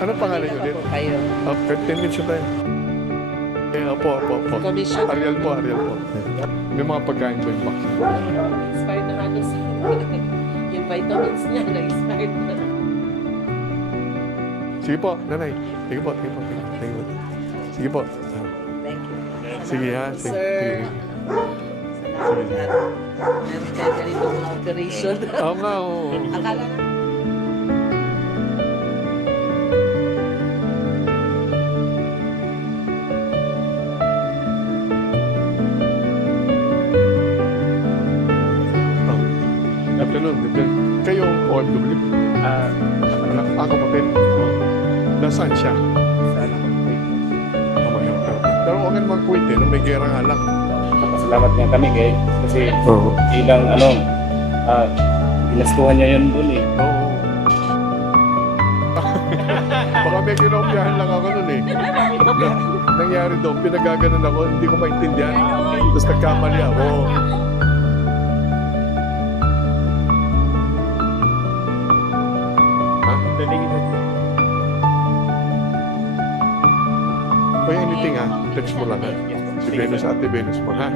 Ano pangalan niyo ulit? Kayo. 10 minutes na tayo. Eh, opo. Commission. Ariel po. May mga pagkain ba yung box? Expired na halos. Yung vitamins niya na-expired na. Sige po, nanay. Sige po. Sige po. Thank you. Sige ha. Sige. Sir. Salamat. Meron kayo ganito mga operation. Oo nga, oo. Akala na. Afternoon. Kayo, OFW? Kapatid. Nasaan siya? Pero okay naman po ito, may gera nga lang. Salamat nga kami kasi ilang ginastuhan niya yun dun eh. Oo. Baka may kinopyahan lang ako nun eh. Nangyari doon, pinagaganon ako, hindi ko maintindihan. Tapos nagkamali ako. Ha? Kung anything ha, text mo lang ha. Si Venus, Ate Venus mo ha.